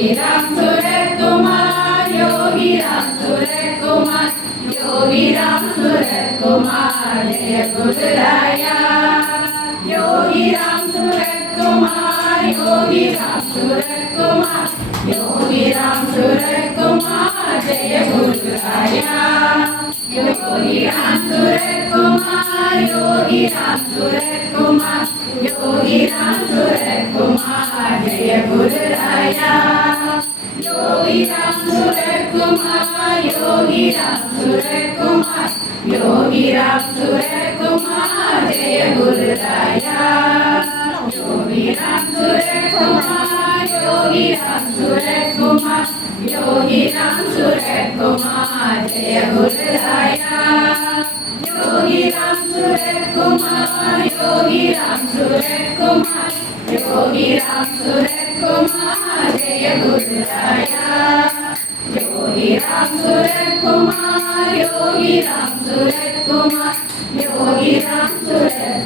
योगी राम सूरत कुमार योगी राम सूरत कुमार योगी राम सूरत कुमार जय गुरुराया योगी राम सूरत कुमार योगी राम सूरत कुमार योगी राम सूरत कुमार जय गुरुराया योगी राम सूरत कुमार Yogi Yogi Ram Suret Kumar, Yogi Ram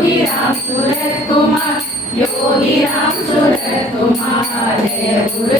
Yogi राम सुर कुमार योगी राम सुर कुमार जय गुरुराया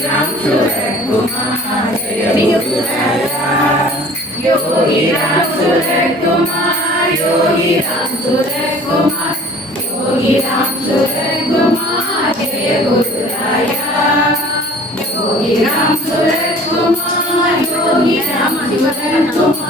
योगी राम सूरत कुमार जय गुरुराया योगी राम सूरत कुमार योगी राम सूरत कुमार योगी राम सूरत कुमार जय गुरुराया योगी राम सूरत कुमार योगी राम सूरत कुमार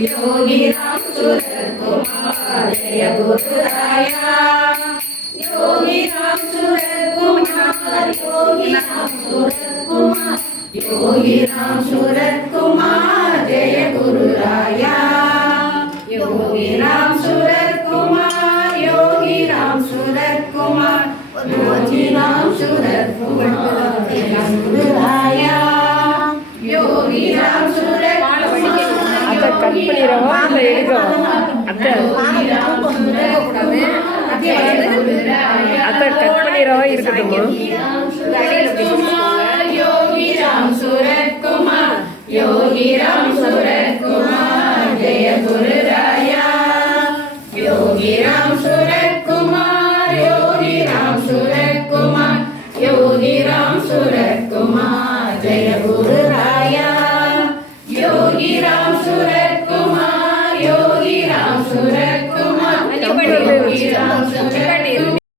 యోగి రామ్ సురత్ కుమార్ జయ గురురాయ యోగి రామ్ సురత్ యోగి రామ్ Surat Kumar, Bhojinam Surat Kumar, Hridaya, Yogi Ram Surat யோகி ராம் சுரத் யோகி ராம் சுரத் He Ram.